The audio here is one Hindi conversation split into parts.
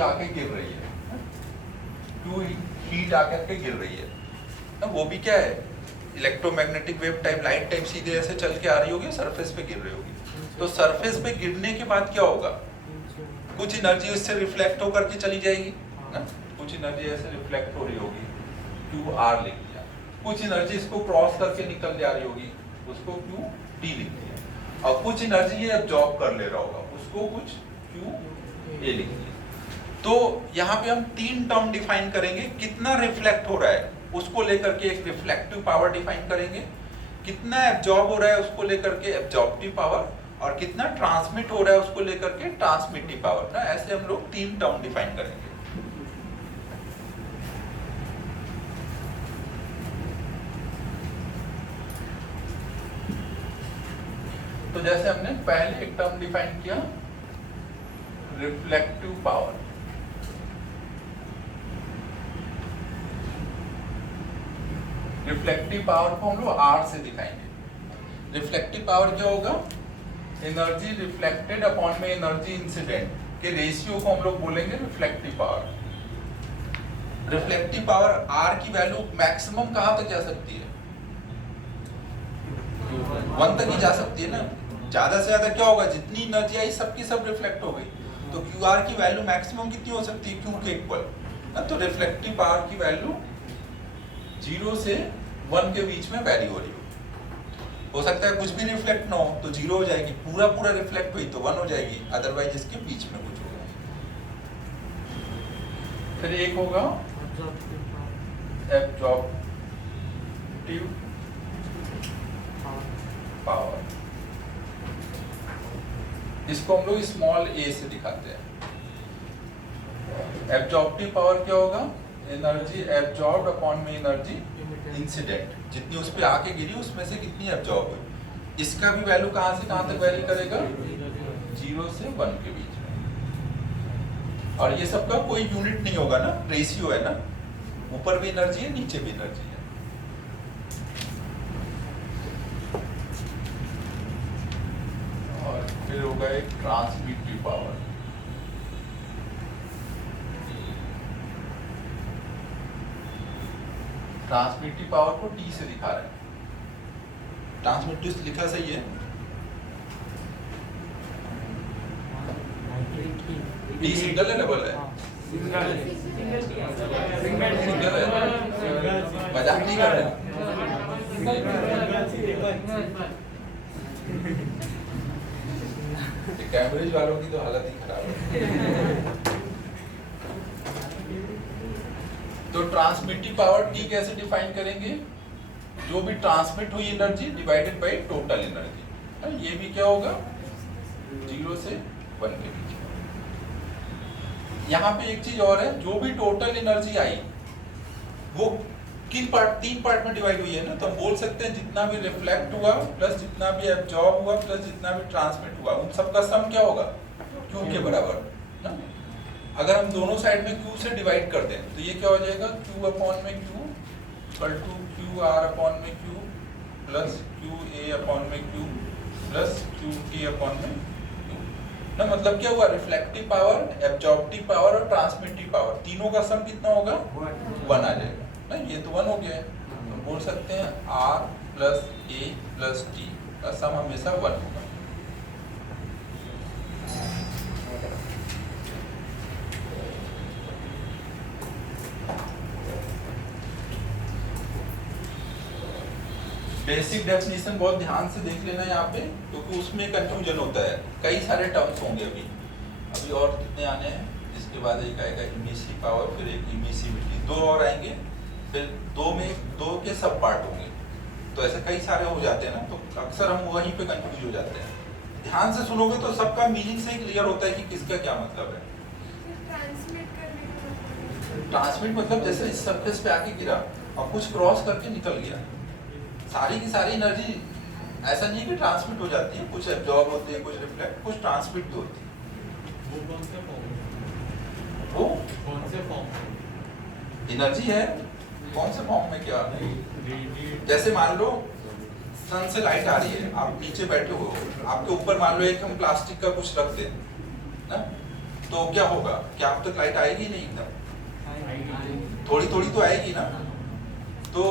आके गिर रही है, क्यों हीट आकर के गिर रही है ना, वो भी क्या है electromagnetic wave type light type सीधे ऐसे चल के आ रही होगी, सरफेस पे गिर रही होगी। तो सरफेस पे गिरने के बाद क्या होगा, कुछ एनर्जी उससे रिफ्लेक्ट होकर के चली जाएगी ना, कुछ एनर्जी ऐसे रिफ्लेक्ट हो रही होगी, क्यू आर लिख दिया। कुछ एनर्जी इसको क्रॉस करके निकल जा रही होगी, उसको क्यू टी लिख दिया। और कुछ एनर्जी ये एब्जॉर्ब कर ले रहा होगा, उसको कुछ क्यू ए लिख दिया। तो यहाँ पे हम तीन टर्म डिफाइन करेंगे, कितना रिफ्लेक्ट हो रहा है उसको लेकर के एक रिफ्लेक्टिव पावर डिफाइन करेंगे, कितना एब्जॉर्ब हो रहा है उसको लेकर के एब्जॉर्प्टिव पावर, और कितना ट्रांसमिट हो रहा है उसको लेकर के ट्रांसमिटिव पावर ना। ऐसे हम लोग तीन टर्म डिफाइन करेंगे। तो जैसे हमने पहले एक टर्म डिफाइन किया रिफ्लेक्टिव पावर, रिफ्लेक्टिव पावर को हम लोग आर से दिखाएंगे। रिफ्लेक्टिव पावर क्या होगा, एनर्जी रिफ्लेक्टेड अपॉन में एनर्जी इंसिडेंट के रेशियो को हम लोग बोलेंगे reflective power. Reflective power R की वैल्यू मैक्सिमम कहां तक जा सकती है, 1 तक ही जा सकती है ना। ज्यादा से ज्यादा क्या होगा, जितनी एनर्जी आई सबकी सब रिफ्लेक्ट हो गई, तो क्यू आर की वैल्यू मैक्सिमम कितनी हो सकती है, क्यू के इक्वल ना। तो रिफ्लेक्टिव पावर की वैल्यू 0 से 1 के बीच में वैरी हो रही हो सकता है कुछ भी रिफ्लेक्ट ना हो तो 0 हो जाएगी, पूरा पूरा रिफ्लेक्ट हुई तो 1 हो जाएगी, अदरवाइज इसके बीच में कुछ होगा। फिर एक होगा एब्जॉर्प्टिव पावर, इसको हम लोग स्मॉल ए से दिखाते हैं। एब्जॉर्प्टिव पावर क्या होगा, एनर्जी एब्जॉर्ब्ड अपॉन में एनर्जी इंसिडेंट, जितनी उस पे आके गिरी उसमें से कितनी एब्जॉर्ब हुई। इसका भी वैल्यू कहां से कहां तक वैरी करेगा, 0 से 1 के बीच में। और ये सबका कोई यूनिट नहीं होगा ना, रेशियो है ना, ऊपर भी एनर्जी है नीचे भी एनर्जी है। और फिर होगा एक ट्रांसमिटिव पावर, ट्रांसमिटिव पावर को टी से दिखा रहे हैं। ट्रांसमिटिव लिखा सही है, टी सिंगल है डबल है, सिंगल है, मजाक नहीं कर रहे। कैम्ब्रिज वालों की तो हालत ही खराब है। तो ट्रांसमिटिव पावर टी कैसे डिफाइन करेंगे, जो भी ट्रांसमिट हुई energy divided by total energy. ये भी क्या होगा, 0 से 1 के बीच में। यहाँ पे एक चीज और है, जो भी टोटल एनर्जी आई वो तीन पार्ट में डिवाइड हुई है ना, तो हम बोल सकते हैं जितना भी रिफ्लेक्ट हुआ प्लस जितना भी एब्जॉर्ब हुआ प्लस जितना भी ट्रांसमिट हुआ, उन सबका सम क्या होगा, क्यू के बराबर ना। अगर हम दोनों साइड में q से डिवाइड कर दें तो ये क्या हो जाएगा, q अपॉन में q equal to q r upon में q plus q a upon में q plus q t upon में q ना। मतलब क्या हुआ, रिफ्लेक्टिव पावर, एब्जॉर्प्टिव पावर और ट्रांसमिटिव पावर तीनों का सम कितना होगा, 1 आ जाएगा ना। ये तो 1 हो गया है, तो बोल सकते हैं r plus a plus t का सम हमेशा 1 होगा। बेसिक डेफिनेशन बहुत ध्यान से देख लेना यहाँ पे, क्योंकि उसमें कंफ्यूजन होता है, कई सारे टर्म्स होंगे अभी और कितने आने हैं। इसके बाद एक आएगा इमिसिव पावर, फिर एक इमिसिविटी, 2 और आएंगे, फिर 2 के सब पार्ट होंगे। तो ऐसे कई सारे हो जाते हैं ना, तो अक्सर हम वहीं पे कंफ्यूज हो जाते हैं। ध्यान से सुनोगे तो सबका मीनिंग से क्लियर होता है कि किसका क्या मतलब है। ट्रांसमिट मतलब जैसे इस सरफेस पे आके गिरा और कुछ क्रॉस करके निकल गया, सारी की सारी एनर्जी ऐसा नहीं है कि ट्रांसमिट हो जाती है, कुछ एब्जॉर्ब होती है, कुछ रिफ्लेक्ट, कुछ ट्रांसमिट तो होती है। वो कौन से फॉर्म एनर्जी है, कौन से फॉर्म में क्या, जैसे मान लो सन से लाइट आ रही है, आप नीचे बैठे हो, आपके ऊपर मान लो एक हम प्लास्टिक का कुछ रख दें ना, तो क्या होगा, क्या अब तक लाइट आएगी नहीं एकदम, थोड़ी थोड़ी तो आएगी ना। तो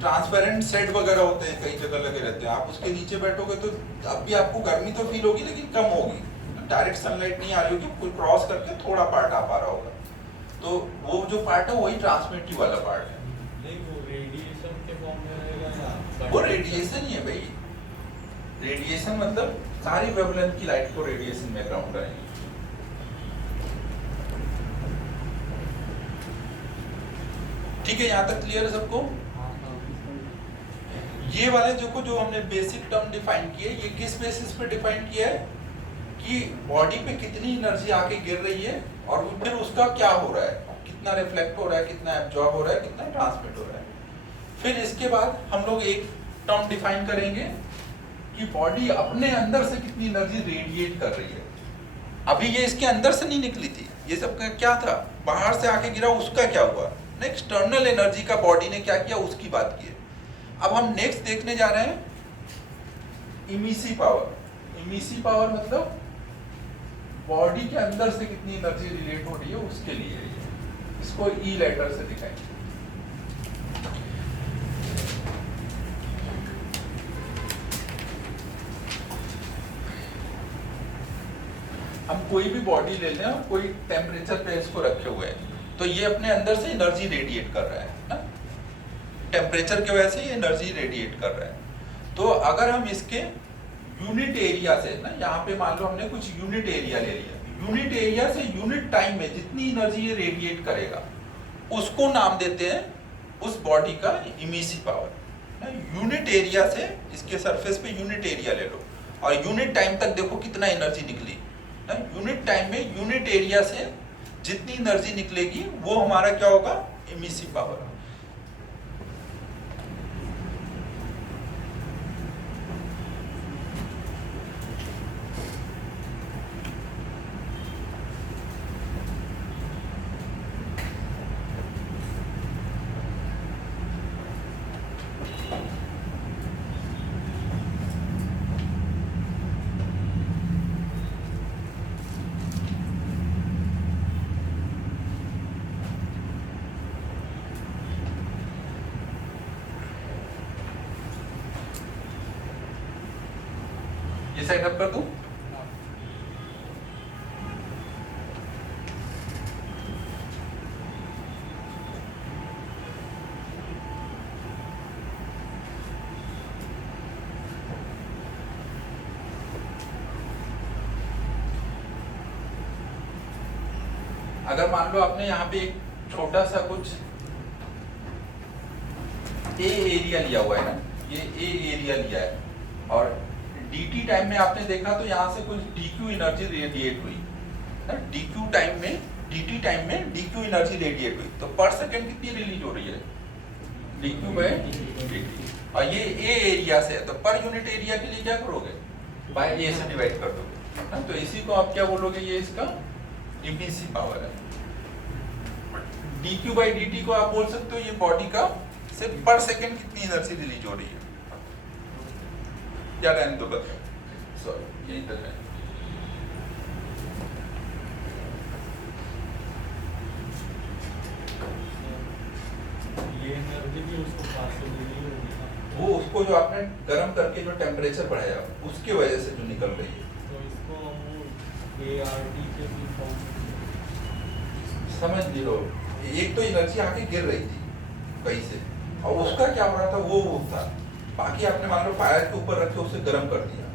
ट्रांसपेरेंट शेड वगैरह होते हैं कई जगह लगे रहते हैं, आप उसके नीचे बैठोगे तो अब भी आपको गर्मी तो फील होगी लेकिन कम होगी, डायरेक्ट सनलाइट नहीं आ रही होगी, कोई क्रॉस करके थोड़ा पार्ट आ पा रहा होगा। तो वो जो पार्ट है वही ट्रांसमिटिव वाला पार्ट है। वो रेडिएशन के फॉर्म में रहेगा या वो रेडिएशन ही है भाई, रेडिएशन मतलब सारी वेवलेंथ की लाइट को रेडिएशन में काउंट करेंगे। ठीक है, यहाँ तक क्लियर है सबको? ये वाले जो हमने बेसिक टर्म डिफाइन किए, ये किस बेसिस पे डिफाइन किया है कि बॉडी पे कितनी एनर्जी आके गिर रही है और फिर उसका क्या हो रहा है, कितना रिफ्लेक्ट हो रहा है, कितना एब्जॉर्ब हो रहा है, कितना ट्रांसमिट हो रहा है। फिर इसके बाद हम लोग एक टर्म डिफाइन करेंगे कि बॉडी अपने अंदर से कितनी एनर्जी रेडिएट कर रही है। अभी ये इसके अंदर से नहीं निकली थी, ये सब क्या था, बाहर से आके गिरा, उसका क्या हुआ, एक्सटर्नल एनर्जी का बॉडी ने क्या किया उसकी बात की है। अब हम नेक्स्ट देखने जा रहे हैं इमिसिव पावर। इमिसिव पावर मतलब बॉडी के अंदर से कितनी एनर्जी रिलेट हो रही है उसके लिए है। इसको ई लेटर से दिखाएंगे। हम कोई भी बॉडी ले लें और कोई टेम्परेचर पे इसको रखे हुए हैं, तो ये अपने अंदर से एनर्जी रेडिएट कर रहा है ना, टेम्परेचर की वजह से ये एनर्जी रेडिएट कर रहा है। तो अगर हम इसके यूनिट एरिया से ना, यहाँ पे मान लो हमने कुछ यूनिट एरिया ले लिया, यूनिट एरिया से यूनिट टाइम में जितनी एनर्जी ये रेडिएट करेगा उसको नाम देते हैं उस बॉडी का इमिसिव पावर। यूनिट एरिया से इसके सरफेस पे यूनिट एरिया ले लो और यूनिट टाइम तक देखो कितना एनर्जी निकली ना। यूनिट टाइम में यूनिट एरिया से जितनी एनर्जी निकलेगी वो हमारा क्या होगा, इमिसिव पावर। ये सेटअप कर दूं? अगर मान लो आपने यहाँ पे एक छोटा सा कुछ ए एरिया लिया हुआ है ना, ये ए एरिया लिया है और dt टाइम में आपने देखा तो यहाँ से कुछ dq एनर्जी रेडिएट हुई ना, dq टाइम में dt टाइम में dq एनर्जी रेडिएट हुई, तो पर सेकंड कितनी रिलीज हो रही है, dq बाय dt। और ये a एरिया से है तो पर यूनिट एरिया के लिए क्या करोगे, बाय a से डिवाइड कर दोगे ना। तो इसी को आप क्या बोलोगे, ये इसका इमिसिव पावर है। dq बाय dt को आप बोल सकते हो ये बॉडी का सिर्फ पर सेकंड कितनी एनर्जी रिलीज हो रही है। क्या रहने दो बता, सॉरी यही तक है। ये एनर्जी भी उसको पास से मिली होगी ना, वो उसको जो आपने गर्म करके जो टेम्परेचर बढ़ाया उसके वजह से जो निकल रही है। तो इसको हम ART के भी फॉर्म समझ नहीं लो, एक तो एनर्जी आके गिर रही थी कहीं से और उसका क्या हो रहा था वो था, बाकी आपने मान लो फायर के ऊपर रख के उसे गर्म कर दिया,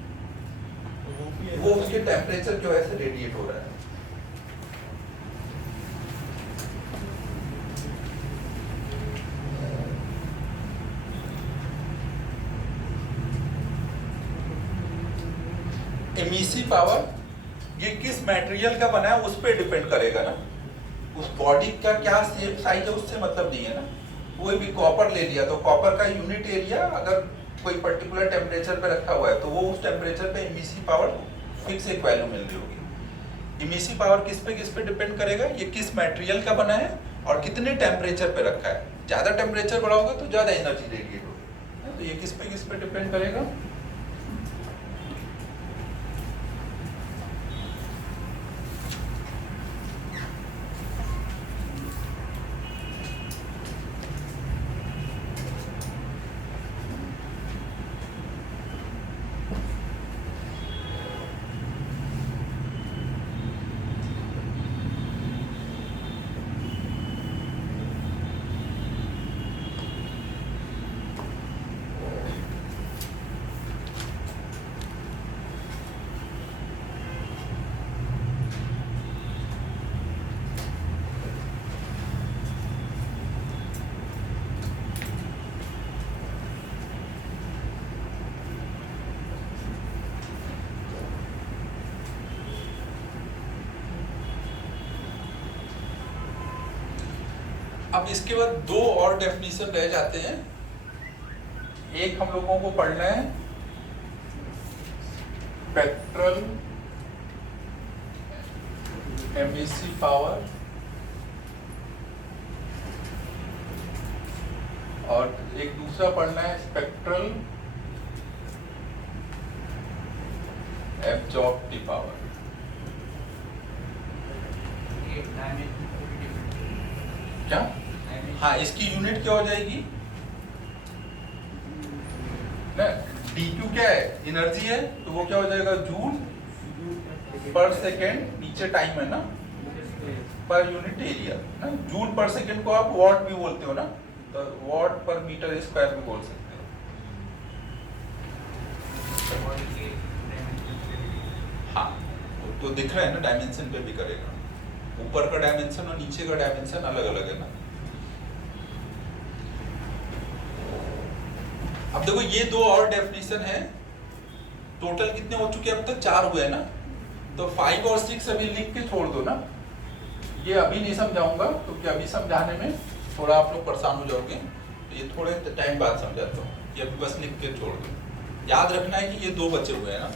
वो उसके टेम्परेचर की वजह से रेडिएट हो रहा है। इमिसिव पावर ये किस मटेरियल का बना है उस पर डिपेंड करेगा ना, उस बॉडी का क्या शेप साइज है उससे मतलब नहीं है ना। कोई भी कॉपर ले लिया तो कॉपर का यूनिट एरिया अगर कोई पर्टिकुलर टेम्परेचर पे रखा हुआ है तो वो उस टेम्परेचर पे इमिसिव पावर फिक्स एक वैल्यू मिल रही होगी। इमिसिव पावर किस पे डिपेंड करेगा, ये किस मटेरियल का बना है और कितने टेम्परेचर पे रखा है। ज्यादा टेम्परेचर बढ़ा होगा तो ज्यादा एनर्जी रेडिएट होगी, तो ये किस पे डिपेंड करेगा। अब इसके बाद दो और डेफिनेशन रह जाते हैं। एक हम लोगों को पढ़ना है स्पेक्ट्रल एमिसिव पावर, और एक दूसरा पढ़ना है स्पेक्ट्रल एब्जॉर्प्टिव पावर। क्या? हाँ, इसकी यूनिट क्या हो जाएगी ना? dq क्या है? एनर्जी है, तो वो क्या हो जाएगा? जूल पर सेकेंड, नीचे टाइम है ना, पर यूनिट एरिया ना। जूल पर सेकेंड को आप वॉट भी बोलते हो ना, तो वॉट पर मीटर स्क्वायर भी बोल सकते हो। हाँ, तो दिख रहा है ना, डायमेंशन पे भी करेगा। ऊपर का डायमेंशन और नीचे का डायमेंशन अलग अलग है ना। अब देखो ये दो और डेफिनेशन है। टोटल कितने हो चुके हैं अब तक? 4 हुए ना। तो 5 और 6 अभी लिख के छोड़ दो ना। ये अभी नहीं समझाऊंगा, क्योंकि अभी समझाने में थोड़ा आप लोग परेशान हो जाओगे, तो ये थोड़े टाइम बाद समझाता हूँ। ये अभी बस लिख के छोड़ दो। याद रखना है कि ये 2 बचे हुए हैं ना।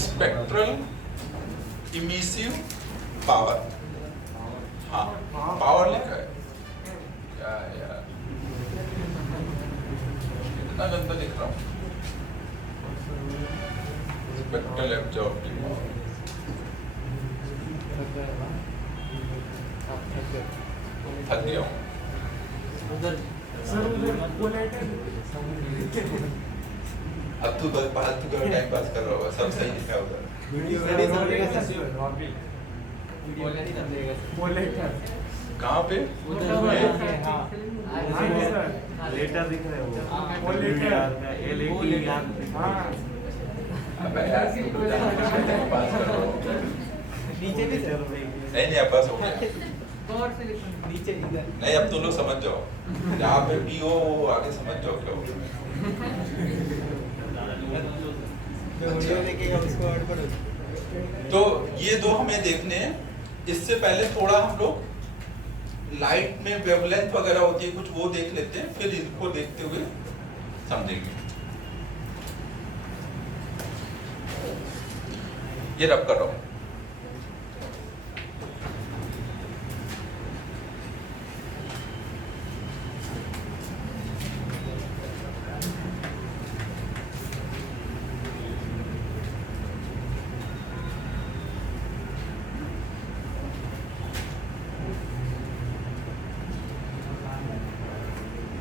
स्पेक्ट्रल इमिसिव पावर, हाँ पावर लिखा है क्या यार, कितना गंदा लिख रहा हूँ। स्पेक्ट्रल एब्जॉर्प्टिव पावर, थक गया हूँ। अब तू टाइम पास कर रहा होगा, सब सही लिखा होगा। कहाँ पे? लेटर दिख रहे हो? अबे यार, तू तो जानबूझ के टाइम पास कर रहा हो। नहीं, अब बस हो गया। नीचे नहीं, अब तुम लोग समझ जाओ, जहाँ पे भी हो वो आगे समझ जाओ क्या हो। तो ये दो हमें देखने हैं। इससे पहले थोड़ा हम लोग लाइट में वेवलेंथ वगैरह होती है कुछ, वो देख लेते हैं, फिर इनको देखते हुए समझेंगे। ये रब कर रहा हूं।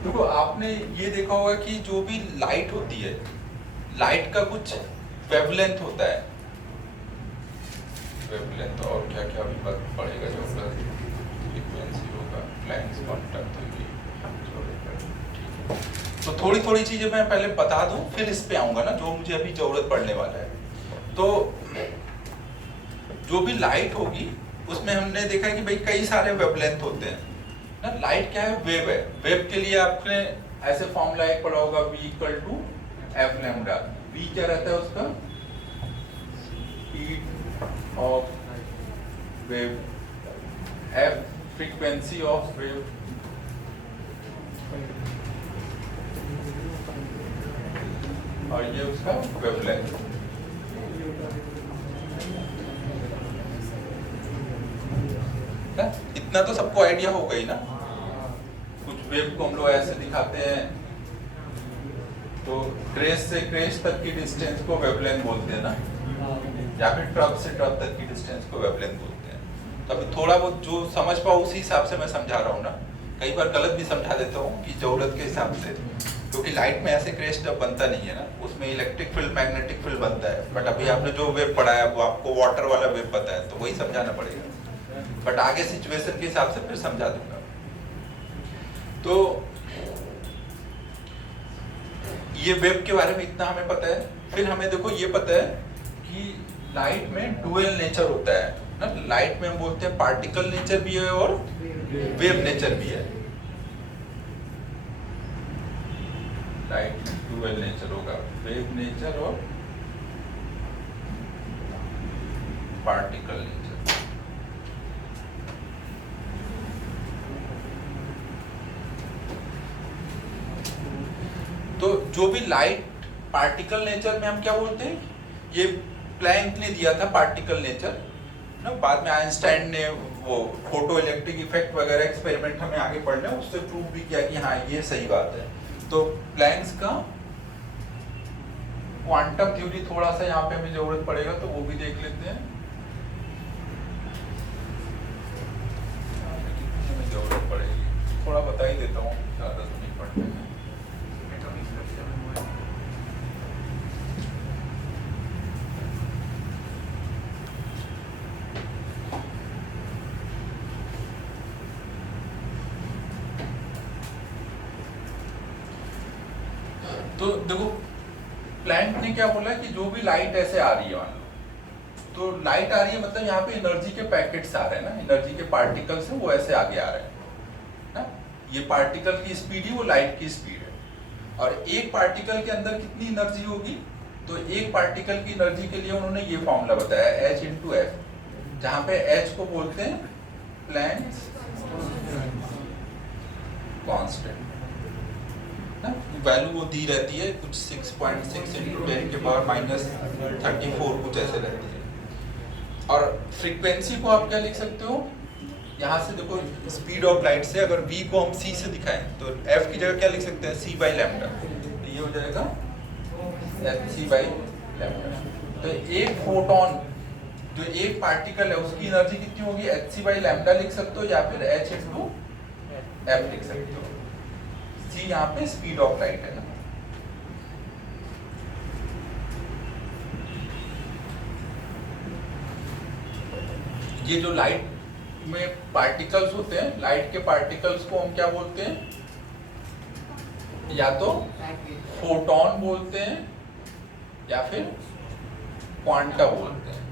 देखो, आपने ये देखा होगा कि जो भी लाइट होती है, लाइट का कुछ वेवलेंथ होता है। वेवलेंथ और क्या क्या भी पड़ेगा, जो फ्रीक्वेंसी होगा, प्लैंक्स क्वांटम थ्योरी। तो थोड़ी थोड़ी चीजें मैं पहले बता दूं, फिर इस पे आऊंगा ना, जो मुझे अभी जरूरत पड़ने वाला है। तो जो भी लाइट होगी उसमें हमने देखा कि भाई कई सारे वेवलेंथ होते हैं ना। लाइट क्या है? वेव है। वेव के लिए आपने ऐसे फॉर्मूला एक पढ़ा होगा, v equal to f lambda. v क्या रहता है उसका? Speed of wave, f frequency of wave, और ये उसका वेवलेंथ। इतना तो सबको आइडिया हो गई ना। कुछ वेव को हम लोग ऐसे दिखाते हैं, तो क्रेस्ट से क्रेस्ट तक की डिस्टेंस को वेवलेंथ बोलते हैं ना, या फिर ट्रफ से ट्रफ तक की डिस्टेंस को वेवलेंथ बोलते हैं। तो अभी थोड़ा बहुत जो समझ पाओ उसी हिसाब से मैं समझा रहा हूँ ना। कई बार गलत भी समझा देता हूँ कि जरूरत के हिसाब से, क्योंकि लाइट में ऐसे क्रेस्ट अब बनता नहीं है ना, उसमें इलेक्ट्रिक फील्ड मैग्नेटिक फील्ड बनता है। बट अभी आपने जो वेव पढ़ा है वो आपको वाटर वाला वेव पता है, तो वही समझाना पड़ेगा। बट आगे सिचुएशन के हिसाब से फिर समझा दूंगा। तो ये वेव के बारे में इतना हमें पता है। फिर हमें देखो ये पता है कि लाइट में डुअल नेचर होता है ना, लाइट में हम बोलते हैं पार्टिकल नेचर भी है और वेव नेचर भी है। लाइट में डुअल नेचर होगा, वेव नेचर और पार्टिकल नेचर। तो जो भी लाइट पार्टिकल नेचर में हम क्या बोलते हैं, ये प्लैंक ने दिया था पार्टिकल नेचर ना, बाद में आइंस्टाइन ने वो फोटो इलेक्ट्रिक इफेक्ट वगैरह एक्सपेरिमेंट हमें आगे पढ़ना है, उससे प्रूव भी किया कि हाँ ये सही बात है। तो प्लैंक्स का क्वांटम थ्योरी थोड़ा सा यहाँ पे हमें जरूरत पड़ेगा, तो वो भी देख लेते हैं। हमें जरूरत पड़ेगी, थोड़ा बता ही देता हूँ, ज़्यादा तो नहीं पढ़ने में। तो देखो प्लैंक ने क्या बोला कि जो भी लाइट ऐसे आ रही है, मान लो तो लाइट आ रही है, मतलब यहाँ पे एनर्जी के पैकेट्स आ रहे हैं ना, एनर्जी के पार्टिकल्स हैं वो ऐसे आगे आ रहे हैं ना, ये पार्टिकल की स्पीड ही वो लाइट की स्पीड है। और एक पार्टिकल के अंदर कितनी एनर्जी होगी, तो एक पार्टिकल की एनर्जी के लिए उन्होंने ये फॉर्मूला बताया H/F, जहाँ पे H को बोलते हैं प्लैंक्स कांस्टेंट ना, वैल्यू वो दी रहती है कुछ 6.6 × 10 के पावर -34 कुछ ऐसे रहती है। और फ्रीक्वेंसी को आप क्या लिख सकते हो, यहाँ से देखो स्पीड ऑफ लाइट से अगर v को हम c से दिखाएं तो f की जगह क्या लिख सकते हैं, c/λ, तो ये हो जाएगा hc/λ। तो एक फोटोन जो एक पार्टिकल है उसकी एनर्जी कितनी होगी, hc/λ लिख सकते हो, या फिर h/f लिख सकते हो। c यहाँ पे स्पीड ऑफ लाइट है ना। ये जो लाइट में पार्टिकल्स होते हैं, लाइट के पार्टिकल्स को हम क्या बोलते हैं, या तो फोटोन बोलते हैं या फिर क्वांटा बोलते हैं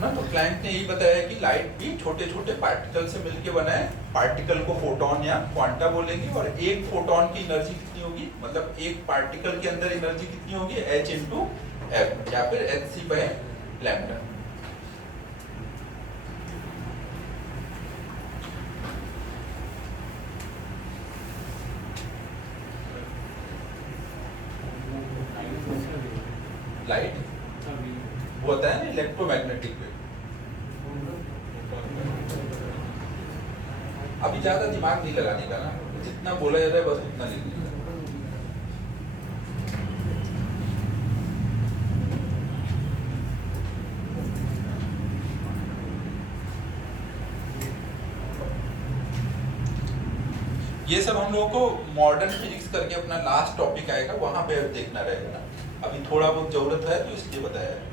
ना। तो प्लैंक ने यही बताया कि लाइट भी छोटे छोटे पार्टिकल से मिलके बना है, पार्टिकल को फोटोन या क्वांटा बोलेंगे। और एक फोटोन की एनर्जी कितनी होगी, मतलब एक पार्टिकल के अंदर एनर्जी कितनी होगी, h/f या फिर hc/λ। लाइट वो होता है ना इलेक्ट्रोमैग्नेटिक वेव। अभी ज्यादा दिमाग नहीं लगाने का ना, जितना बोला जाता है बस उतना लिखने का। ये सब हम लोगों को मॉडर्न फिजिक्स करके अपना लास्ट टॉपिक आएगा, वहां पे देखना रहेगा ना। अभी थोड़ा बहुत जरूरत है तो इसलिए बताया है।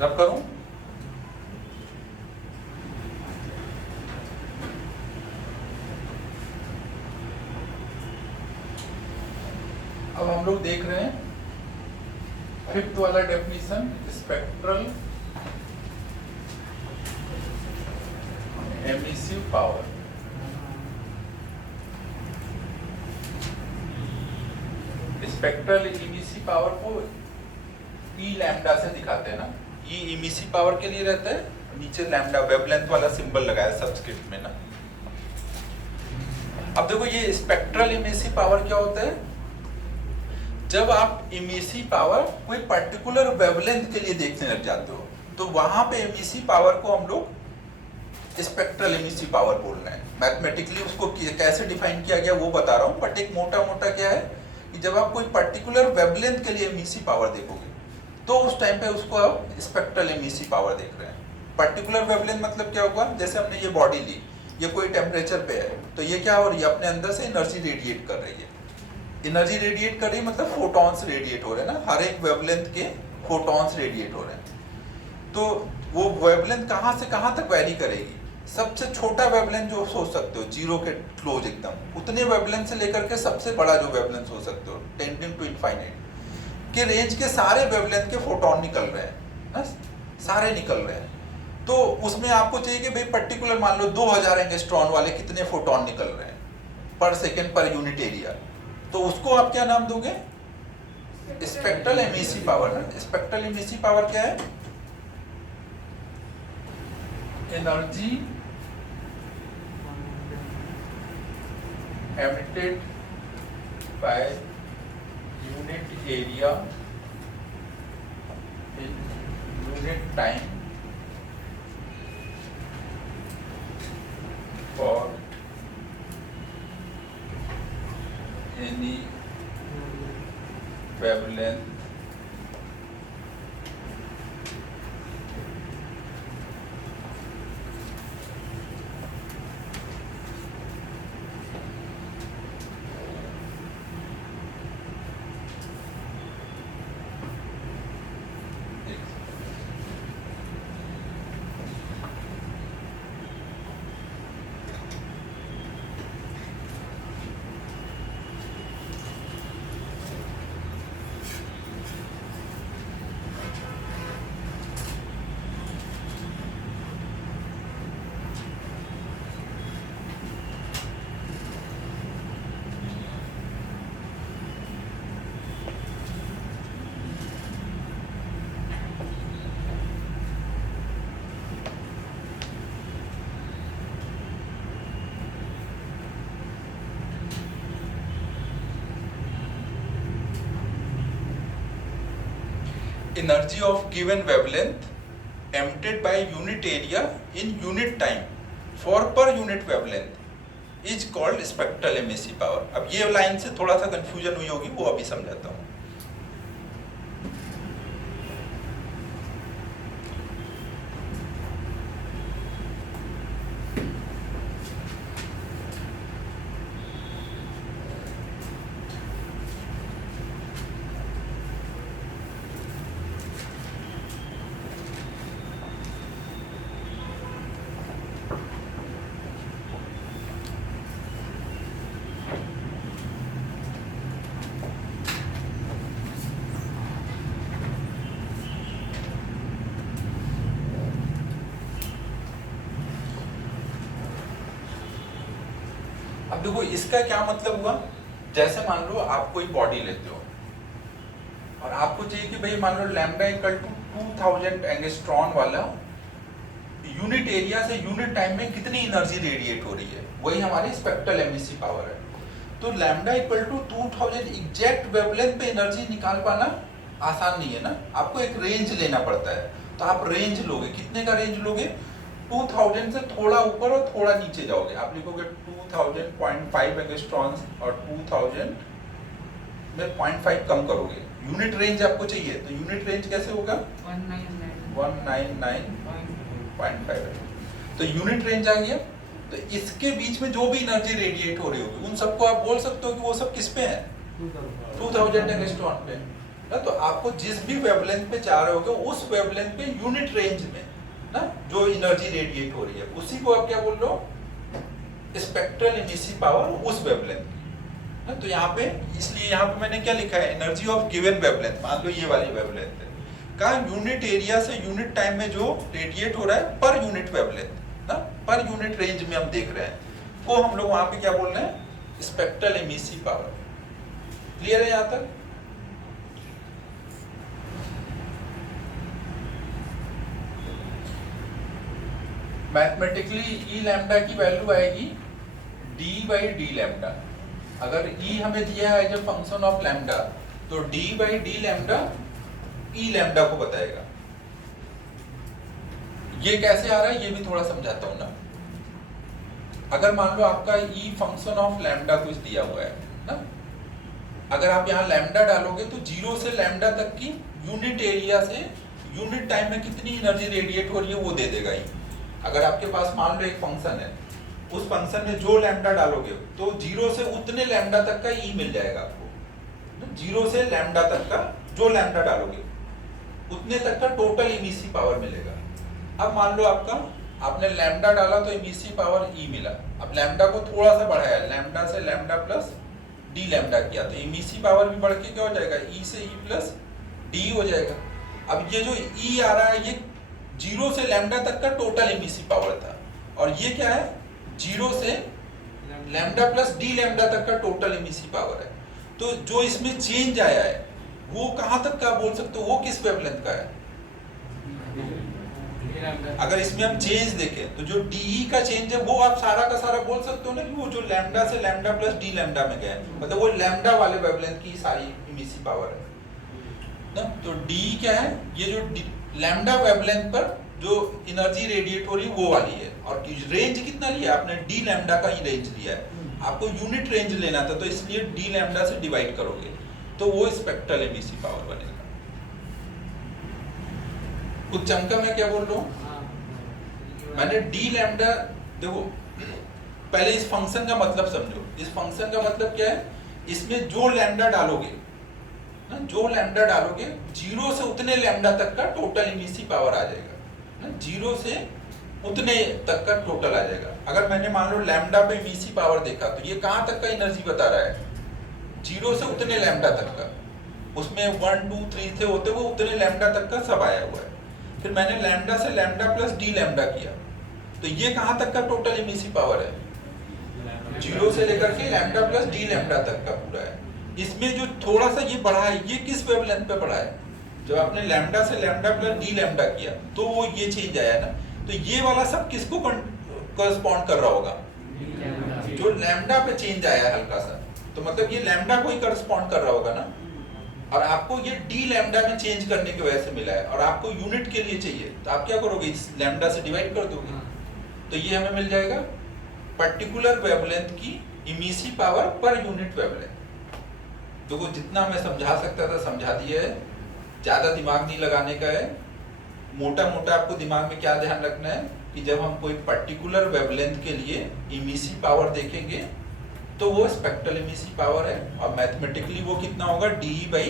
रब करूं। अब हम लोग देख रहे हैं फिफ्थ वाला definition, spectral emissive power. Spectral emissive power को ई लैम्डा से दिखाते हैं ना। ई इमिसिव पावर के लिए रहता है, नीचे लैम्डा वेवलेंथ वाला सिंबल लगाया सबस्क्रिप्ट में ना। अब देखो ये स्पेक्ट्रल इमिसिव पावर क्या होता है, जब आप इमिसिव पावर कोई पर्टिकुलर वेवलेंथ के लिए देखने लग जाते हो तो वहां पे इमिसिव पावर को हम लोग स्पेक्ट्रल इमिसिव पावर बोल रहे हैं। मैथमेटिकली उसको कैसे डिफाइन किया गया वो बता रहा हूं, बट एक मोटा मोटा क्या है कि जब आप कोई पर्टिकुलर वेवलेंथ के लिए इमिसिव पावर देखोगे तो उस टाइम पे उसको आप स्पेक्ट्रल इमिसिव पावर देख रहे हैं। पर्टिकुलर वेवलेंथ मतलब क्या होगा, जैसे हमने ये बॉडी ली, ये कोई टेम्परेचर पे है तो ये क्या हो रही है, अपने अंदर से एनर्जी रेडिएट कर रही है। एनर्जी रेडिएट कर रही है मतलब फोटॉन्स रेडिएट हो रहे हैं ना, हर एक वेवलेंथ के फोटॉन्स रेडिएट हो रहे हैं। तो वो वेवलेंथ कहाँ से कहाँ तक वैरी करेगी, सबसे छोटा वेवलेंथ जो सोच सकते हो जीरो के क्लोज एकदम, उतने वेवलेंथ से लेकर के सबसे बड़ा जो वेवलेंथ सोच सकते हो टेंडिंग टू इनफाइनाइट के रेंज के सारे वेवलेंथ के फोटोन निकल रहे हैं, सारे निकल रहे हैं। तो उसमें आपको चाहिए कि भाई पर्टिकुलर मान लो 2000 एंगस्ट्रॉन वाले कितने फोटोन निकल रहे हैं पर सेकेंड पर यूनिट एरिया, तो उसको आप क्या नाम दोगे, स्पेक्ट्रल एमिसिव पावर ना। स्पेक्ट्रल एमिसिव पावर क्या है, energy emitted by unit area in unit time for any wavelength energy of given wavelength emitted by unit area in unit time for per unit wavelength is called spectral emissive power। अब ये लाइन से थोड़ा सा कंफ्यूजन हुई होगी, वो अभी समझाता हूँ। अब देखो इसका क्या मतलब हुआ, जैसे मान लो आप कोई बॉडी लेते हो और आपको चाहिए कि भाई मान लो लैम्डा इक्वल टू 2000 एंगस्ट्रॉन वाला यूनिट एरिया से यूनिट टाइम में कितनी एनर्जी रेडिएट हो रही है, वही हमारी स्पेक्ट्रल एमिसिव पावर है। तो lambda equal to 2000 exact wavelength पे एनर्जी निकाल पाना आसान नहीं है ना, आपको एक रेंज लेना पड़ता है। तो आप रेंज लोगे, कितने का रेंज लोगे, 2000 से थोड़ा ऊपर और थोड़ा नीचे जाओगे। आप लिखोगे 2000.5 एंगस्ट्रॉन्स और 2000 में 0.5 कम करोगे। यूनिट रेंज आपको चाहिए, तो यूनिट रेंज कैसे होगा, 199.5। तो यूनिट रेंज आ गया। तो इसके बीच में जो भी एनर्जी रेडिएट हो रही होगी उन सबको आप बोल सकते हो कि वो सब किस पे है, 2000 एंगस्ट्रॉन पे ना। तो आपको जिस भी वेवलेंथ पे चाह रहे होगे उस वेवलेंथ पे यूनिट रेंज में ना जो एनर्जी रेडिएट हो रही है उसी को आप क्या बोल रहे हो, स्पेक्ट्रल एमिसिव पावर उस वेवलेंथ की ना। तो यहाँ पे इसलिए यहाँ पे मैंने क्या लिखा है, एनर्जी ऑफ गिवन वेवलेंथ, मान लो ये वाली वेवलेंथ है का यूनिट एरिया से यूनिट टाइम में जो रेडिएट हो रहा है पर यूनिट वेवलेंथ ना, पर यूनिट रेंज में हम देख रहे हैं, को हम लोग वहां पे क्या बोल रहे हैं, स्पेक्ट्रल एमिसिव पावर। क्लियर है यहां तक? मैथमेटिकली ई लैम्डा की वैल्यू आएगी d बाई डी लैम्डा। अगर e हमें दिया है as a function of lambda, तो d by D lambda e lambda को बताएगा। ये कैसे आ रहा है ये भी थोड़ा समझाता हूं ना। अगर मान लो आपका e फंक्शन ऑफ लैम्डा कुछ दिया हुआ है ना, अगर आप यहाँ लैम्डा डालोगे तो 0 से लैम्डा तक की यूनिट एरिया से यूनिट टाइम में कितनी एनर्जी रेडिएट हो रही है वो दे देगा ही। अगर आपके पास मान लो एक फंक्शन है, उस फंक्शन में जो लैम्डा डालोगे तो 0 से उतने लैम्डा तक का ई मिल जाएगा आपको। 0 से लैम्डा तक का जो लैम्डा डालोगे उतने तक का टोटल इमिसिव पावर मिलेगा। अब मान लो आपने लैम्डा डाला तो इमिसिव पावर ई मिला। अब लैम्डा को थोड़ा सा बढ़ाया, लैम्डा से लैम्डा प्लस डी लैम्डा किया, तो इमिसिव पावर भी बढ़ के क्या हो जाएगा, ई से ई प्लस डी हो जाएगा। अब ये जो ई आ रहा है ये 0 से लैम्डा तक का टोटल इमिसिव पावर था, और ये क्या है 0 से लैम्डा प्लस डी लैम्डा तक का टोटल इमिसिव पावर है। तो जो इसमें चेंज आया है वो कहां तक का बोल सकते हो, वो किस वेवलेंथ का है? अगर इसमें हम चेंज देखें तो जो डी का चेंज है वो आप सारा का सारा बोल सकते हो ना कि वो जो लैम्डा से लैम्डा प्लस डी लैम्डा में गया है, मतलब वो लैम्डा वाले वेवलेंथ की सारी इमिसिव पावर है ना। तो डी क्या है, ये जो लैम्डा वेवलेंथ पर जो एनर्जी रेडिएट हो रही है वो वाली है। और रेंज कितना लिया आपने, डी लैम्डा का ही रेंज लिया है। आपको यूनिट रेंज लेना था तो इसलिए डी लैम्डा से डिवाइड करोगे तो वो स्पेक्ट्रल एमिसिव पावर बनेगा। कुछ चमका मैं क्या बोल रहा हूँ, मैंने डी लैम्डा, देखो पहले इस फंक्शन का मतलब समझो। इस फंक्शन का मतलब क्या है, इसमें जो लैम्डा डालोगे ना, जो लैम्डा डालोगे 0 से उतने लैम्डा तक का टोटल इमिसिव पावर आ जाएगा ना, 0 से उतने तक का टोटल आ जाएगा। अगर मैंने मान लो लैम्डा पे इमिसिव पावर देखा तो ये कहां तक का एनर्जी बता रहा है, 0 से उतने लैम्डा तक का, उसमें 1 2 3 से होते हुए उतने लैम्डा तक का सब आया हुआ है। फिर मैंने लैम्डा से लैम्डा प्लस डी लैम्डा किया तो ये कहां तक का टोटल इमिसिव पावर है, 0 से लेकर के लैम्डा प्लस डी लैम्डा तक का पूरा है। इसमें जो थोड़ा सा ये बढ़ा है ये किस वेवलेंथ पे बढ़ा है, जब आपने लैम्डा से लैम्डा प्लस डी लैम्डा किया तो वो ये चेंज आया ना। तो ये वाला सब किसको करस्पॉन्ड कर रहा होगा, जो लैम्डा पे चेंज आया है हल्का सा, तो मतलब ये लैम्डा को ही करस्पॉन्ड कर रहा होगा ना। और आपको ये डी लैम्डा में चेंज करने की वजह से मिला है, और आपको यूनिट के लिए चाहिए तो आप क्या करोगे, इस लैम्डा से डिवाइड कर दोगे तो ये हमें मिल जाएगा पर्टिकुलर वेवलेंथ की emissive power per unit wavelength. देखो जितना मैं समझा सकता था समझा दिया है, ज्यादा दिमाग नहीं लगाने का है। मोटा मोटा आपको दिमाग में क्या ध्यान रखना है कि जब हम कोई पर्टिकुलर वेवलेंथ के लिए इमिसिव पावर देखेंगे तो वो स्पेक्ट्रल इमिसिव पावर है, और मैथमेटिकली वो कितना होगा, डी बाई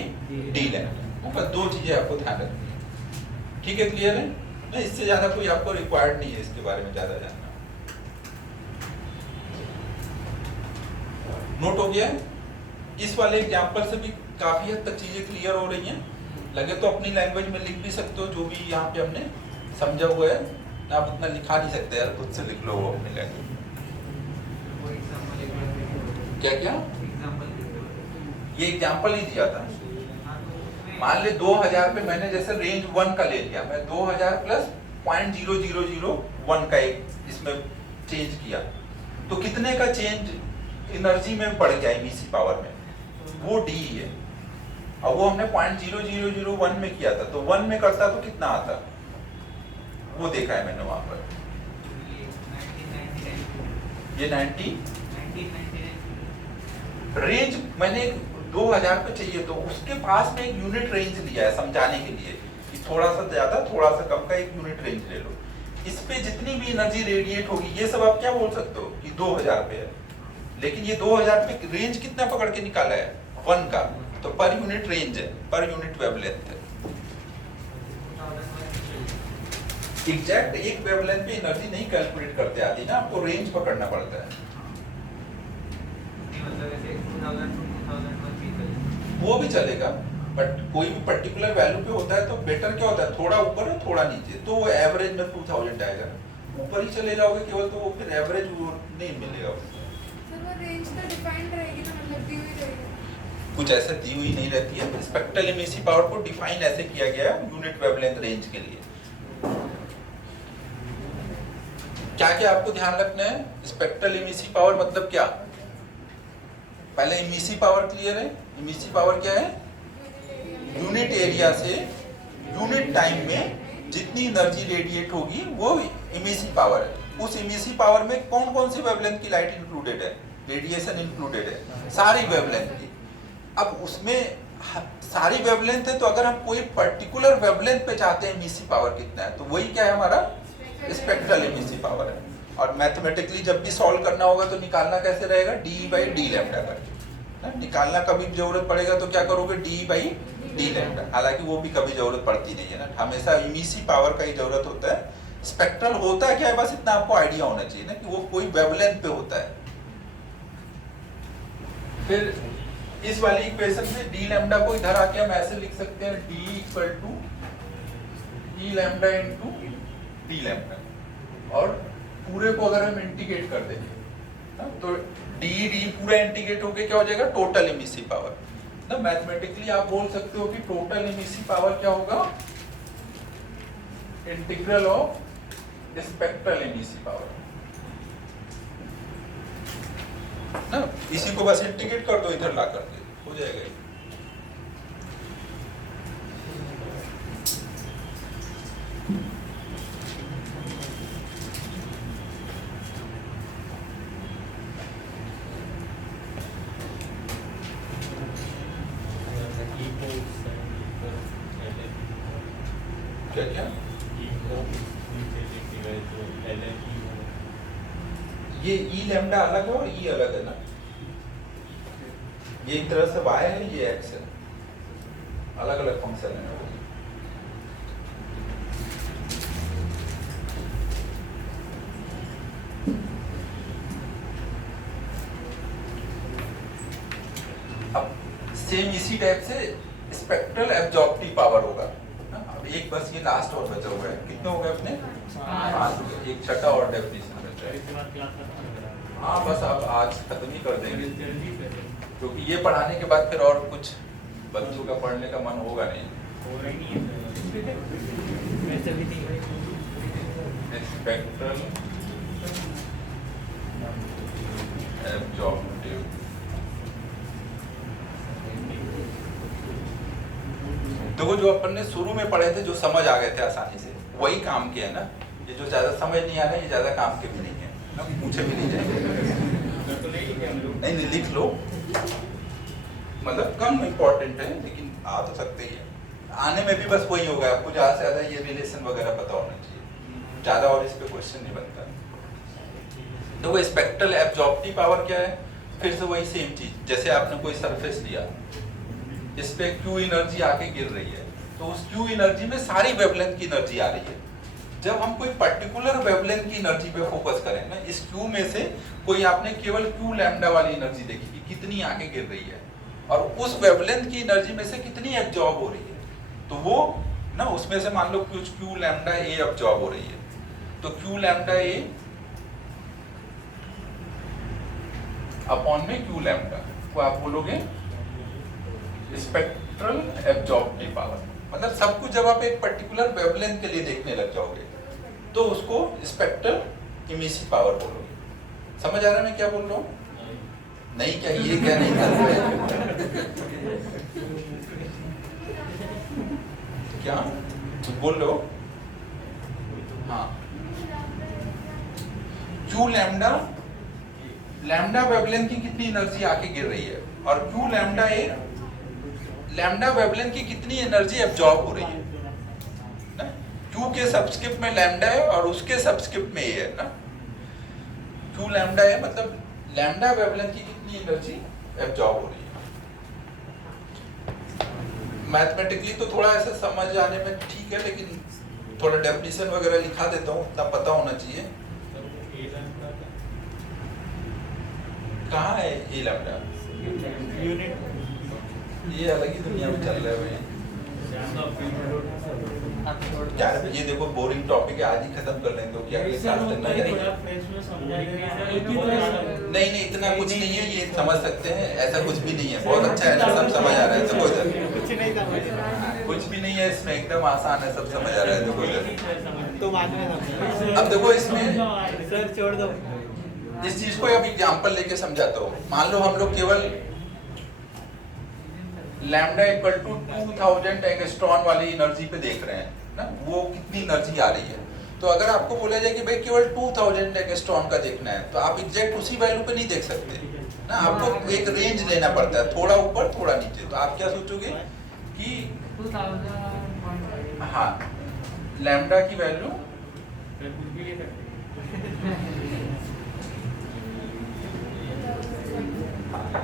डी लैम्डा। बस दो चीजें आपको ध्यान रखनी है। ठीक है, क्लियर है ना? इससे ज्यादा कोई आपको रिक्वायर्ड नहीं है इसके बारे में ज्यादा जानना। नोट हो गया है? इस वाले एग्जांपल से भी काफी हद तक चीजें क्लियर हो रही हैं। लगे तो अपनी लैंग्वेज में लिख भी सकते हो, जो भी यहाँ पे हमने समझा हुआ है। आप उतना लिखा नहीं सकते यार, खुद से लिख लो वो अपनी लैंग्वेज। क्या क्या ये एग्जांपल ही दिया था। मान ले 2000 पे मैंने जैसे रेंज 1 का ले लिया, मैं 2000 प्लस 0.0001 का एक इसमें चेंज किया तो कितने का चेंज एनर्जी में बढ़ गया इमिसिव पावर में, वो डी है। और वो हमने 0.0001 में किया था, तो 1 में करता तो कितना आता वो देखा है मैंने वहां पर। ये 90 रेंज मैंने 2000 पे चाहिए तो उसके पास में एक यूनिट रेंज लिया है समझाने के लिए कि थोड़ा सा ज्यादा थोड़ा सा कम का एक यूनिट रेंज ले लो। इस पे जितनी भी एनर्जी रेडिएट होगी ये सब आप क्या बोल सकते हो कि 2000 पे है, लेकिन ये 2000 पे रेंज कितना पकड़ के निकाला है 1 का, तो पर यूनिट रेंज है, पर यूनिट वेवलेंथ है। एग्जैक्ट एक वेवलेंथ पे एनर्जी नहीं कैलकुलेट करते आती ना, आपको रेंज पकड़ना पड़ता है। मतलब ऐसे 2000 to 2001 भी चलेगा। वो भी चलेगा, बट कोई भी पर्टिकुलर वैल्यू पे होता है तो बेटर क्या होता है, थोड़ा ऊपर और थोड़ा नीचे, तो वो एवरेज में 2000 आएगा। ऊपर ही चले जाओगे केवल तो वो फिर एवरेज वो नहीं मिलेगा। सर वो रेंज तो डिफाइंड रहेगी ना, मतलब दी हुई रहेगी। कुछ ऐसे दी हुई नहीं रहती है। स्पेक्ट्रल इमिसिव पावर को डिफाइन ऐसे किया गया है यूनिट वेवलेंथ रेंज के लिए। क्या क्या आपको ध्यान रखना है, स्पेक्ट्रल इमिसिव पावर मतलब क्या? पहले इमिसिव पावर क्लियर है। इमिसिव पावर क्या है? यूनिट एरिया से यूनिट टाइम में जितनी एनर्जी रेडिएट होगी वो इमिसिव पावर है। उस इमिसिव पावर में कौन कौन सी वेवलेंथ की लाइट इंक्लूडेड है? रेडिएशन इंक्लूडेड है, सारी वेवलेंथ की। अब उसमें सारी वेवलेंथ है, तो अगर हम कोई पर्टिकुलर वेवलेंथ पे चाहते हैं इमिसिव पावर कितना है, तो वही क्या है हमारा स्पेक्ट्रल इमिसिव पावर है। और मैथमेटिकली जब भी सॉल्व करना होगा तो निकालना कैसे रहेगा, d/d लैम्डा करके निकालना। कभी जरूरत पड़ेगा तो क्या करोगे, d/d लैम्डा। हालांकि वो भी कभी जरूरत पड़ती नहीं है ना, हमेशा इमिसिव पावर का ही जरूरत होता है। स्पेक्ट्रल होता क्या है, बस इतना आपको आइडिया होना चाहिए ना कि वो कोई वेवलेंथ पे होता है। फिर इस वाली इक्वेशन में d लैम्डा को इधर आके हम ऐसे लिख सकते हैं, d = e lambda into d lambda. और पूरे को अगर हम इंटीग्रेट कर देंगे तो d पूरा इंटीग्रेट होके क्या हो जाएगा, टोटल इमिसिव पावर ना। मैथमेटिकली आप बोल सकते हो कि टोटल इमिसिव पावर क्या होगा, integral of spectral emissive power ना। इसी को बस इंटीग्रेट कर दो, इधर ला कर दे, हो जाएगा। क्या क्या ये ई लैम्डा अलग है और ई अलग है ना। ये एक तरह से y है, ये x है, अलग अलग फंक्शन है। अब सेम इसी टाइप से स्पेक्ट्रल एब्जॉर्प्टिव पावर होगा। अब एक बस ये लास्ट और बचा हुआ है, कितने हो गए अपने? 5 हो गए। एक छठा और डेफिनेशन बचा है। हाँ बस आप आज खत्म ही कर देंगे, क्योंकि ये पढ़ाने के बाद फिर और कुछ बच्चों का पढ़ने का मन होगा नहीं। स्पेक्ट्रल एब्जॉर्प्टिव देखो, जो अपन ने शुरू में पढ़े थे, जो समझ आ गए थे आसानी से, वही काम के है ना। ये जो ज्यादा समझ नहीं आ रहा है, ये ज्यादा काम के भी नहीं है ना, पूछे भी नहीं जाएंगे। नहीं लिख लो, मतलब कम इम्पोर्टेंट है, लेकिन आ तो सकते ही है। आने में भी बस वही होगा, आपको ज्यादा से ज्यादा ये रिलेशन वगैरह पता होना चाहिए, ज्यादा और इस पे क्वेश्चन नहीं बनता। तो वो स्पेक्ट्रल एब्जॉर्प्टिव पावर क्या है, फिर से वही सेम चीज। जैसे आपने कोई सरफेस लिया, इस पे Q एनर्जी आके गिर रही है, तो उस Q एनर्जी में सारी वेवलेंथ की एनर्जी आ रही है। जब हम कोई पर्टिकुलर वेवलेंथ की एनर्जी पे फोकस करें ना, इस Q में से कोई आपने केवल Q लैम्डा वाली एनर्जी देखी कि कितनी आके गिर रही है, और उस वेवलेंथ की एनर्जी में से कितनी एब्जॉर्ब हो रही है, तो वो ना उसमें से मान लो कुछ Q लैम्डा A एब्जॉर्ब हो रही है, तो Q लैम्डा A अपॉन में Q लैम्डा को आप बोलोगे स्पेक्ट्रल एब्जॉर्प्टिव पावर। मतलब सब कुछ जब आप एक पर्टिकुलर वेवलेंथ के लिए देखने लग जाओगे तो उसको स्पेक्ट्रल इमिसिव पावर बोलोगे। समझ आ रहा है मैं क्या बोल रहा हूँ? नहीं क्या ये क्या नहीं कर रहे क्या तुम बोल रहे हो? हाँ, Q लैम्डा, लैम्डा वेवलेंथ की कितनी एनर्जी आके गिर रही है, और Q लैम्डा ए लैम्डा वेवलेंथ की कितनी एनर्जी एब्जॉर्ब हो रही है ना। Q के सबस्क्रिप्ट में लैम्डा है और उसके सबस्क्रिप्ट में ए है ना। Q लैम्डा है, मतलब लैम्डा वेवलेंथ की कितनी एनर्जी एब्जॉर्ब हो रही है। मैथमेटिकली तो थोड़ा ऐसे समझ आने में ठीक है, लेकिन थोड़ा डेफिनेशन वगैरह लिखा देता हूँ, उतना पता होना चाहिए। कहाँ है ए लैम्डा? यूनिट ये अलग ही दुनिया में चल रहा है भाई। क्या ये देखो बोरिंग टॉपिक है, आज ही खत्म कर लेंगे तो क्या अगले क्लास तक ना जाएंगे। नहीं नहीं इतना कुछ नहीं है, ये समझ सकते हैं, ऐसा कुछ भी नहीं है, बहुत अच्छा है, सब समझ आ रहा है, तो कोई कुछ नहीं था, कुछ भी नहीं है इसमें, एकदम आसान है, सब समझ आ रहा है, तो कोई तो बाद में समझ। अब देखो इसमें सर छोड़ दो। इस चीज को अब एग्जांपल लेके समझाता हूँ। मान लो हम लोग केवल लैम्डा इक्वल टू 2000 एंगस्ट्रॉन वाली एनर्जी पे देख रहे हैं ना, वो कितनी एनर्जी आ रही है। तो अगर आपको बोला जाए कि भाई केवल 2000 एंगस्ट्रॉन का देखना है, तो आप एग्जैक्ट उसी वैल्यू पे नहीं देख सकते ना, आपको एक रेंज लेना पड़ता है, थोड़ा ऊपर थोड़ा नीचे। तो आप क्या सोचोगे कि 2000.5 हाँ लैम्डा की वैल्यू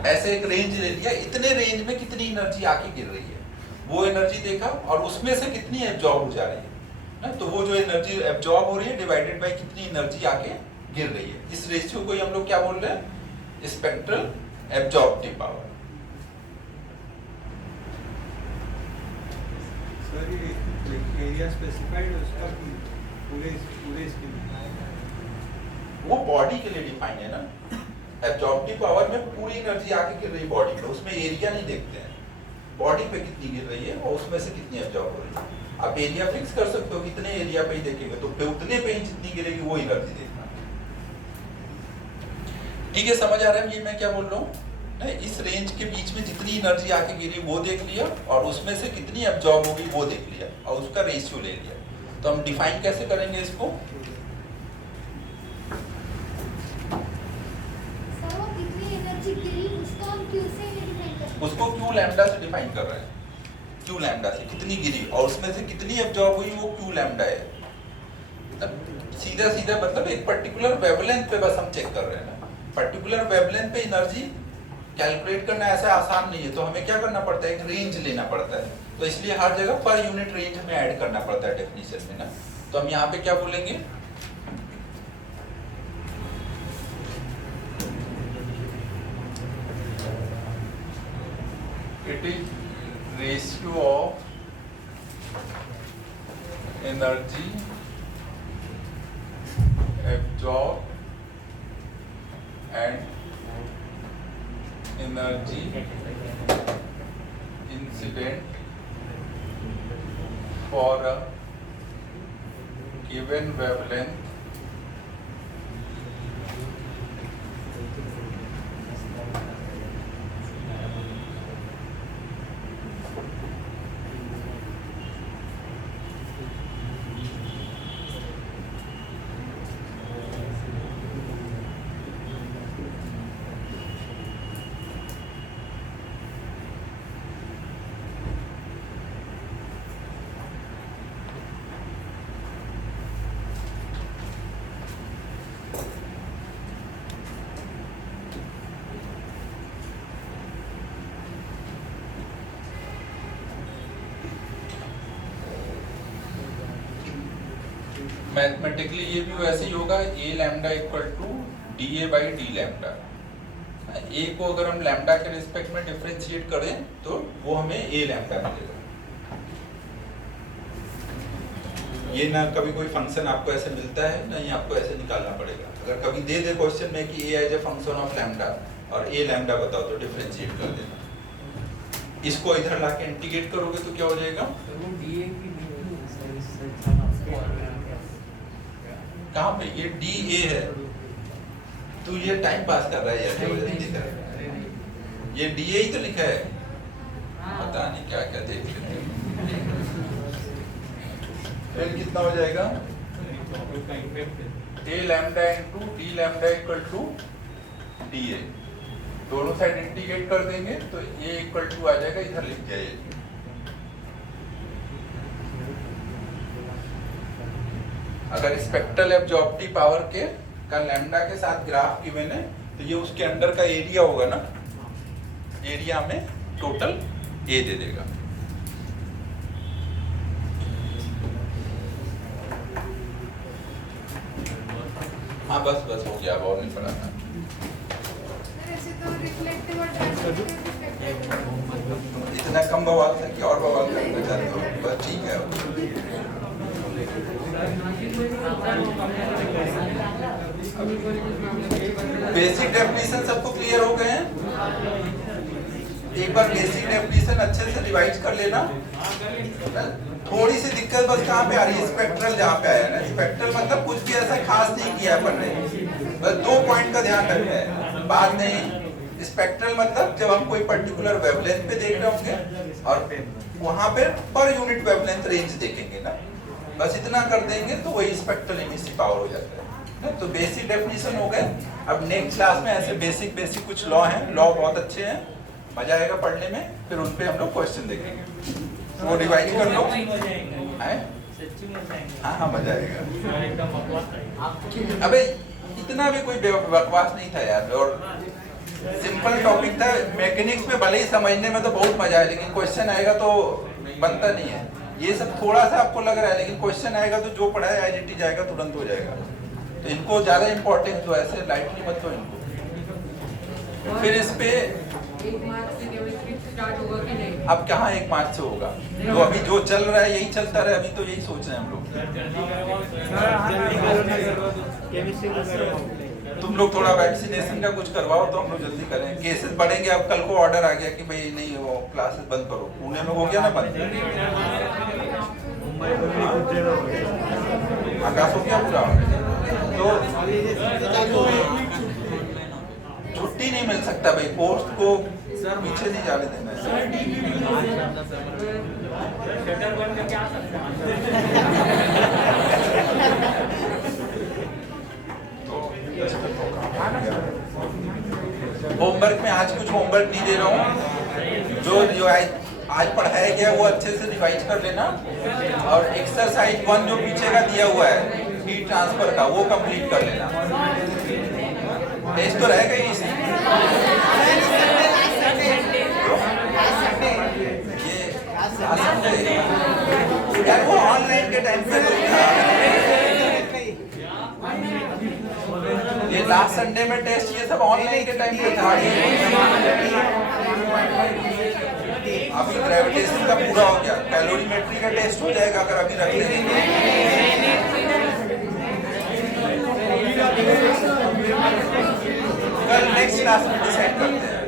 ऐसे एक रेंज ले लिया, इतने रेंज में कितनी एनर्जी आके गिर रही है, वो एनर्जी देखा और उसमें से कितनी एब्जॉर्ब हो जा रही है ना, तो वो जो एनर्जी एब्जॉर्ब हो रही है डिवाइडेड बाय कितनी एनर्जी आके गिर रही है, इस रेशियो को ही हम लोग क्या बोल रहे हैं, स्पेक्ट्रल एब्जॉर्प्टिव पावर। सर ये एरिया स्पेसिफाइड उसका पूरे इसके वो बॉडी के लिए डिफाइन है ना, एब्जॉर्प्टिव पावर में पूरी एनर्जी आके गिर रही बॉडी पे, उसमें एरिया नहीं देखते हैं, बॉडी पे कितनी गिर रही है और उसमें से कितनी एब्जॉर्ब हो रही है। आप एरिया फिक्स कर सकते हो, कितने एरिया पे ही देखेंगे तो पे उतने पे ही जितनी गिरेगी वो एनर्जी देखना। ठीक है, समझ आ रहा है ये मैं क्या बोल रहा हूँ? इस रेंज के बीच में जितनी एनर्जी आके गिरी वो देख लिया और उसमें से कितनी एब्जॉर्ब होगी वो देख लिया और उसका रेशियो ले लिया। तो हम डिफाइन कैसे करेंगे इसको? सर वो कितनी एनर्जी गिरी उसको हम क्यू से डिफाइन करते हैं। उसको क्यू लैम्डा से डिफाइन कर रहे हैं, क्यू लैम्डा से कितनी गिरी और उसमें से कितनी एब्जॉर्ब हुई वो क्यू लैम्डा है। सीधा सीधा मतलब एक पर्टिकुलर वेवलेंथ पे बस हम चेक कर रहे हैं ना, पर्टिकुलर वेवलेंथ पे एनर्जी कैलकुलेट करना ऐसा आसान नहीं है, तो हमें क्या करना पड़ता है, एक रेंज लेना पड़ता है। तो इसलिए हर जगह पर यूनिट रेंज हमें ऐड करना पड़ता है डेफिनेशन में ना। तो हम यहाँ पे क्या बोलेंगे, it is ratio of energy absorbed and energy incident for a given wavelength mathematically ये भी वैसे ही होगा, A lambda equal to D A by D lambda. A को अगर हम लैम्डा के रिस्पेक्ट में डिफरेंशिएट करें तो वो हमें ए लैम्डा मिलेगा। ये ना कभी कोई फंक्शन आपको ऐसे मिलता है ना, ये आपको ऐसे निकालना पड़ेगा। अगर कभी दे दे क्वेश्चन में कि A as a function of lambda और ए लैम्डा बताओ तो डिफरेंशिएट कर देना। इसको इधर लाके इंटीग्रेट करोगे तो क्या हो जाएगा, कहाँ पे ये डी ए है, तू ये टाइम पास कर रहा है यार, जबरदस्ती कर रहा है। ये डी ए ही तो लिखा है, पता नहीं क्या क्या देख लेते हो। फिर कितना हो जाएगा, A lambda into D lambda equal to D A, दोनों साइड इंटीग्रेट कर देंगे तो ए इक्वल टू आ जाएगा, इधर लिख जाइए। अगर स्पेक्ट्रल एब्जॉर्प्टिव पावर के का लैम्डा के साथ ग्राफ गिवन है तो ये उसके अंदर का एरिया होगा ना, एरिया में टोटल ए दे देगा। हाँ बस बस हो गया, अब और नहीं पढ़ाना। सर ऐसे तो रिफ्लेक्टिव और ट्रांसमिटिव इतना कम बवाल था कि और बवाल करना चाहते हो, बस ठीक है। बेसिक डेफिनेशन सबको क्लियर हो गए हैं? एक बार बेसिक डेफिनेशन अच्छे से रिवाइज कर लेना। थोड़ी सी दिक्कत बस कहाँ पे आ रही है, स्पेक्ट्रल जहाँ पे आया ना, स्पेक्ट्रल मतलब कुछ भी ऐसा खास नहीं किया अपन ने, बस 2 पॉइंट का ध्यान रखना है, बात नहीं। स्पेक्ट्रल मतलब जब हम कोई पर्टिकुलर वेवलेंथ पे देख रहे होंगे और वहां पे पर यूनिट वेवलेंथ रेंज देखेंगे ना, बस इतना कर देंगे तो वही स्पेक्ट्रल इमिसिव पावर हो जाता है ना। तो बेसिक डेफिनेशन हो गए। अब नेक्स्ट क्लास में ऐसे बेसिक कुछ लॉ हैं, लॉ बहुत अच्छे हैं, मजा आएगा पढ़ने में, फिर उन पे हम लोग क्वेश्चन देखेंगे, वो रिवाइज कर लो। हाँ मजा आएगा। अबे इतना भी कोई बकवास नहीं था यार, और सिंपल टॉपिक था। मैकेनिक्स में भले ही समझने में तो बहुत मजा है, लेकिन क्वेश्चन आएगा तो बनता नहीं है। ये सब थोड़ा सा आपको लग रहा है, लेकिन क्वेश्चन आएगा तो जो पढ़ा है एज इट इज आएगा, तुरंत हो जाएगा। तो इनको ज्यादा इंपॉर्टेंस दो, ऐसे लाइटली मत लो इनको। फिर इस पे 1 मार्च से केमिस्ट्री स्टार्ट होगा कि नहीं? अब कहाँ 1 मार्च से होगा, तो अभी जो चल रहा है यही चलता रहे, अभी तो यही सोच रहे हैं हम लोग। तुम लोग थोड़ा वैक्सीनेशन का कुछ करवाओ तो हम लोग जल्दी करें, केसेस बढ़ेंगे। अब कल को ऑर्डर आ गया कि भाई नहीं वो क्लासेस बंद करो, पुणे में हो गया ना बंद, आकाश हो गया पूरा, तो छुट्टी नहीं मिल सकता भाई, पोस्ट को पीछे नहीं जाने देना है। होमवर्क में आज कुछ होमवर्क नहीं दे रहा हूँ, जो आज पढ़ाया गया वो अच्छे से रिवाइज कर लेना, और एक्सरसाइज 1 जो पीछे का दिया हुआ है हीट ट्रांसफर का, वो कंप्लीट कर लेना। टेस्ट तो रहेगा ही इसी, यार वो ऑनलाइन के टाइम पे ये लास्ट संडे में टेस्ट, ये सब ऑनलाइन के टाइम पे था। अभी ग्रेविटेशन का पूरा हो गया, कैलोरीमेट्री का टेस्ट हो जाएगा अगर अभी रख लेंगे। कल नेक्स्ट क्लास में डिसाइड करते हैं,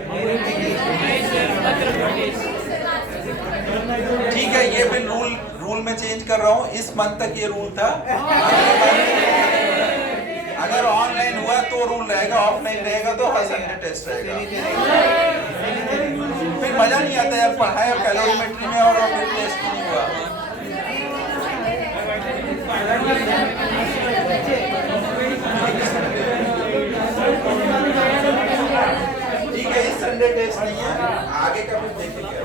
ठीक है। ये भी रूल में चेंज कर रहा हूँ, इस मंथ तक ये रूल था। अगर ऑनलाइन हुआ तो रूल रहेगा, ऑफलाइन रहेगा तो हर संडे टेस्ट रहेगा। फिर मजा नहीं आता यार, पढ़ाया कैलोरीमेट्री में और फिर टेस्ट नहीं हुआ। ठीक है, इस संडे टेस्ट नहीं है, आगे का फिर देखेंगे।